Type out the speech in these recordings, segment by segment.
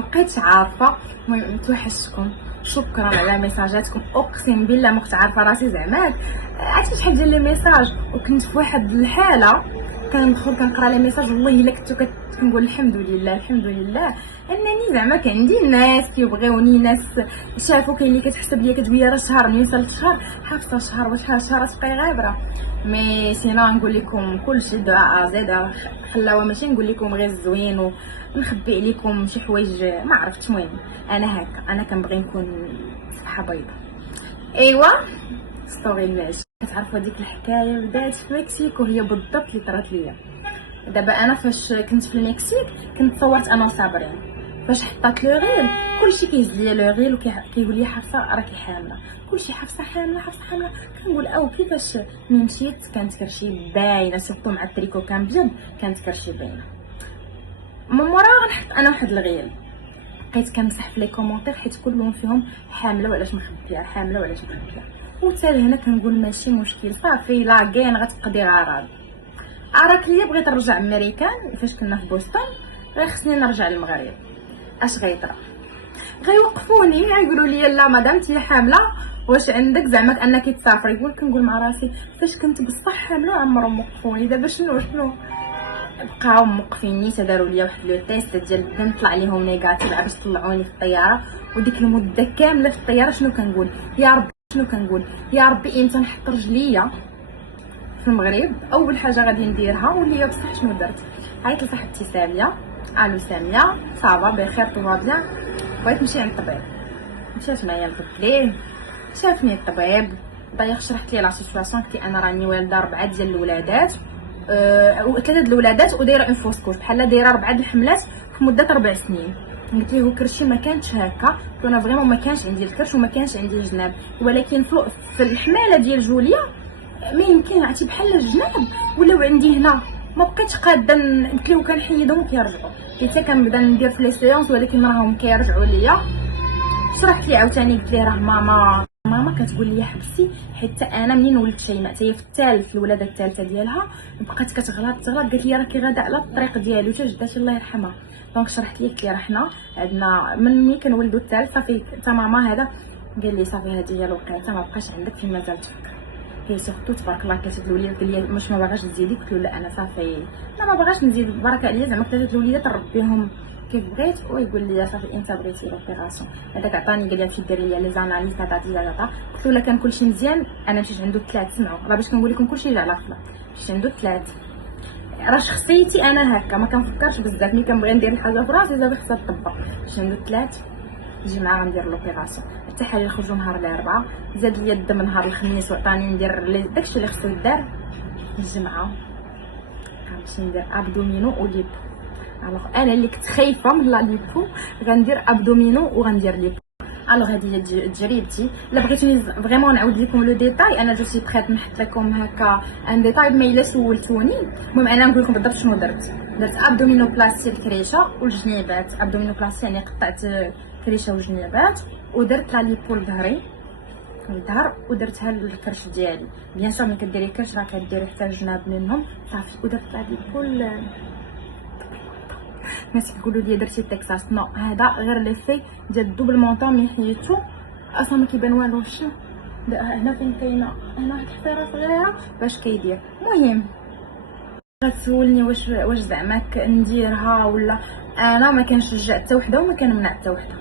مبقيتش عارفه. المهم توحشتكم، شكرا على ميساجاتكم، اقسم بالله ما كنت عارفه راسي زعما عرفتي شحال ديال لي ميساج، وكنت في واحد الحاله كندخل كنقرا لي ميساج والله الا كنقول الحمد لله الحمد لله انني زعما كان عندي ناس كيبغيوني، ناس شافوا كاين اللي كتحسب ليا كتقول لي راه شهر من وصلت شهر حافظه شهر واش شهر تبقاي غابره. مي سينا نقول لكم كلشي دعاء زيد خلاوه، ماشي نقول لكم غير الزوين ونخبي عليكم شي حوايج ما عرفتش. المهم انا هكا، انا كنبغي نكون صفحه بيضاء. ايوا ستوري المعيش. كتعرفوا هذيك الحكايه بدات في المكسيك وهي بالضبط اللي طرات ليا دابا. انا فاش كنت في المكسيك كنت صورت انا وصابرين، فاش حطات لو غيل كلشي كيهز ليا لو غيل وكيقول لي حفصه راكي حامله، كلشي حفصه حامله حفصه حامله. كنقول او كيفاش ملي مشيت كانت كرشي باينه، سيرتو مع التريكو كان بيض كانت كرشي باينه. من موراها غنحط انا واحد الغيل، بقيت كنمسح في لي كومونتير حيت كلهم فيهم حامله وعلاش مخبيه، حامله وعلاش مخبيه. وحتى هنا كنقول ماشي مشكل، صافي لاكين غتقضي غرض. راك ليا بغيت نرجع امريكان فاش كنا في بوسطن، غير خصني نرجع للمغرب. اش غيطرا؟ غيوقفوني غيقولوا لي لا مدام انت حامله واش عندك زعما انك تسافري. كنقول مع راسي فاش كنت بصح حامله عمرهم وقفوني، دابا شنو بقاو موقفيني. داروا لي واحد لو تيست ديال الدم طلع ليهم نيجاتيف باش طلعوني في الطياره. وديك المده كامله في الطياره شنو كنقول؟ يا ربي شنو كنقول؟ يا ربي امتى نحط رجليا في المغرب اول حاجه غادي نديرها. واللي بصح شنو درت؟ عيطت لصاحبتي ساميه، الو ساميه صافا بخير طوا بيان، بغيت نمشي عند الطبيب. مشيت معايا لقيت ليه، شافني الطبيب دايوغ شرحت ليه لا سيتواسيون، قلت انا راني والده 4 ديال الولادات، ثلاثه د الولادات ودايره اون فوس كوش بحال دايره 4 د الحملات في مده 4 سنين. قلت ليه كرشي ما كانش هكا، انا فريمون ما كانش عندي الكرش وما كانش عندي الجناب، ولكن في الحماله ديال جوليا ما يمكن عرفتي بحال الجناب ولاو عندي هنا ما بقيتش قاده. قلت له كنحيدهم كيرجعوا، حتى كنبدا ندير في لي سيونس ولكن راهم كيرجعوا ليا. شرحت لي عاوتاني قلت ليه راه ماما كتقول لي حبسي، حتى انا منين ولدت شيماء حتى هي في الثالث الولاده الثالثه ديالها بقات كتغلط قالت لي راكي غاده على الطريق ديالي حتى جداتي الله يرحمها. دونك شرحت لي قلت لي راه حنا عندنا من ملي كنولدوا الثالث صافي حتى ماما هذا قال لي صافي هذه هي الوقيته ما بقاش عندك فين مازال تفكر. هي سورتو تبارك الله كانت الوليدات قال لي مش ما باغاش تزيدي، قلت له لا انا صافي لا ما باغاش نزيد بركه عليا زعما ثلاثه الوليدات نربيهم كيف بغيت. ويقول لي صافي انت بغيتي لوبيراسيون. هذاك عطاني قال لي مشي ديري لي لي زاناليز تاع قلت له لا كان كلشي مزيان. انا مشيت عنده 3 سمعوا راه باش كنقول لكم كلشي جا على خلا. مشيت عنده 3 راه شخصيتي انا هكا ما كنفكرش بزاف، ملي كنبغي ندير الحاجه في راسي صافي خصها تطبق. مشيت عنده 3 الجمعه غندير لوبيراسيون، حتى حالي نخرجوا نهار الاربعاء، زاد لي الدم نهار الخميس وعطاني ندير داكشي اللي خصو يدار. الجمعه غنمشي ندير ابدومينو وليبو. الوغ انا اللي كنت خايفه من لا ليبو غندير ابدومينو وغندير ليبو. الوغ هذه هي تجربتي. الا بغيتوني فريمون نعاود لكم لو ديتاي انا جو سي بريت نحط لكم هكا ان ديتاي ما الا سولتوني. المهم انا نقول لكم بالضبط شنو درت ابدومينو بلاستي الكريشه والجنيبات. ابدومينو بلاستي يعني قطعت كريشه وجنيبات، ودرت لا ليبو لظهري الظهر ودرتها للكرش ديالي. بيان سور ملي كديري الكرش راه كديري حتى الجناب منهم صافي. ودرت لا ليبو الناس كيقولوا لي درتي تكساس، نو هذا غير لي في ديال الدوبل مونطون ملي حيدتو اصلا ما كيبان والو في الشم. هنا فين كاينه هنا الحفيره صغيره باش كيدير. المهم غتسولني واش زعما نديرها ولا انا ما كنشجع حتى وحده وما كنمنع حتى وحده.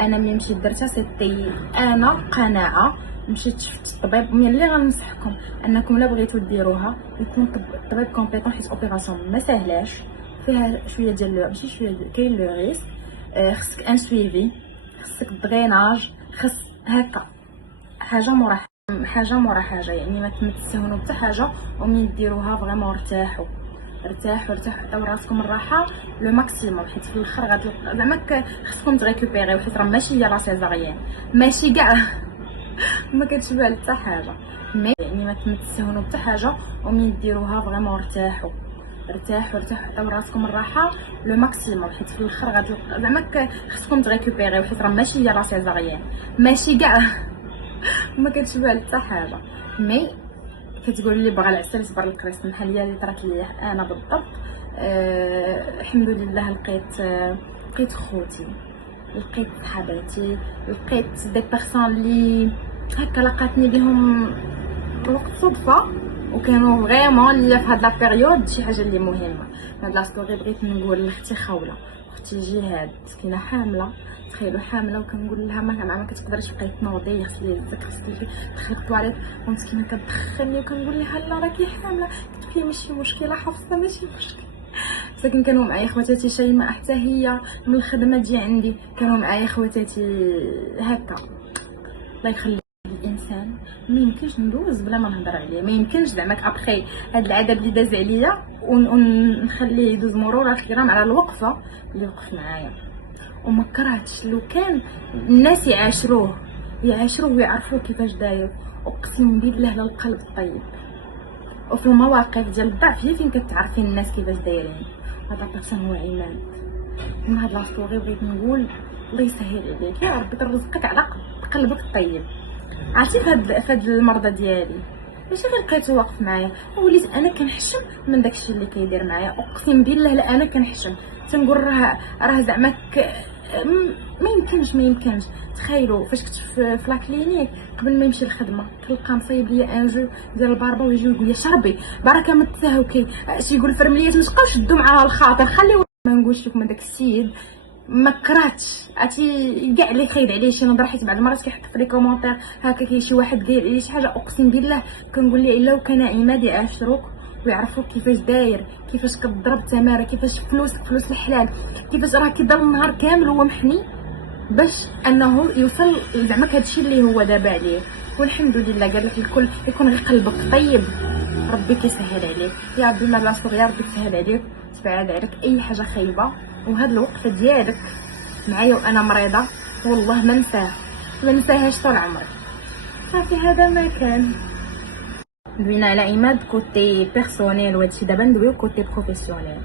انا ملي مشيت درتها سيتي انا قناعه. مشيت شفت الطبيب ملي غننصحكم انكم الا بغيتو ديروها يكون الطبيب كومبيتون، حيت اوبيراسيون ما سهلاش فيها شويه ديال ماشي شويه كاين لو ريسك. خصك ان سويفي، خصك دريناج، خص هكا حاجه مورا حاجه يعني ما تستهونوا بحتى حاجه. ومن ديروها فريمون ارتاحوا عطيو راسكم الراحه لو ماكسيموم، حيت في الاخر زعما خصكم تريكوبيريو، حيت راه ماشي هي لا سيزاريان ماشي كاع ما كتشبه حتى حاجه. مي يعني ما تستهونوا بحتى حاجه. ومن ديروها فريمون ارتاحوا عطيو راسكم الراحه لو ماكسيموم، حيت في الاخر زعما خصكم تريكوبيريو، حيت راه ماشي هي لا سيزاريان ماشي كاع ما كتشبه حتى حاجه. مي كتقول لي بغا العسل صبر الكريس بحال هي اللي طرات لي انا بالضبط. الحمد لله لقيت خوتي لقيت صحاباتي، لقيت دي بيرسون اللي هكا لقاتني بهم وقت صدفه وكانوا فريمون اللي في هاد لا بيريود شي حاجه اللي مهمه. هاد لا ستوري بغيت نقول لاختي خوله، اختي جهاد مسكينه حامله، تخيلوا حامله وكنقول لها ما كتقدرش بقاي تنوضي، غسلي يدك غسلي دخلي الطواليت ومسكينه كتدخلني وكنقول لها لا راكي حامله، قلت لها ماشي مشكله حفصه ماشي مشكل. ساكن كانوا معايا خواتاتي شيماء حتى هي من الخدمه ديال عندي كانوا معايا خواتاتي هكا. الله يخلي الانسان ما يمكنش ندوز بلا ما نهضر عليه، ما يمكنش زعما ابخي هاد العذاب اللي داز عليا ونخليه يدوز مرور الكرام على الوقفه اللي وقف معايا. وما كرهتش لو كان الناس يعاشروه ويعرفوه كيفاش داير، اقسم بالله للقلب الطيب. وفي المواقف ديال الضعف هي فين كتعرفين الناس كيفاش دايرين. هذا البيرسون هو عماد. من هاد لاستوري بغيت نقول الله يسهل عليك يا ربي ترزقك على قلبك الطيب. عرفتي فهاد المرضى ديالي ماشي غير لقيتو واقف معايا، وليت انا كنحشم من داكشي اللي كيدير معايا. اقسم بالله لا انا كنحشم، تنقول راه زعما ما يمكنش. تخيلوا فاش كنت في لاكلينيك قبل ما يمشي الخدمه كنلقى مصايب ليا انجو ديال الباربه ويجي يقول لي شربي بركه ما تساهوكي، شي يقول الفرمليات ما تبقاوش تدوا معاها الخاطر، خليو. ما نقولش لكم هذاك السيد ما كرهتش، عرفتي كاع اللي خايد عليه شي نظره، حيت بعض المرات كيحط في لي كومونتير هكا كاين شي واحد قايل عليه شي حاجه، اقسم بالله كنقول ليه الا وكان عماد يعاشروك ويعرفوك كيفاش داير، كيفاش كتضرب تماره، كيفاش فلوس الحلال، كيفاش راه كيضل النهار كامل هو محني باش انه يوصل زعما هادشي اللي هو دابا عليه. والحمد لله قال لك الكل يكون غير قلبك طيب ربي كيسهل عليك. يا ربي ما لاصق يا ربي تسهل عليك تبعد عليك اي حاجه خايبه. وهاد الوقفه ديالك معايا وانا مريضه والله ما نساهاش طول عمري. صافي هذا ما كان. دوينا على عماد كوتي بيرسونيل وهادشي، دابا ندويو كوتي بروفيسيونيل.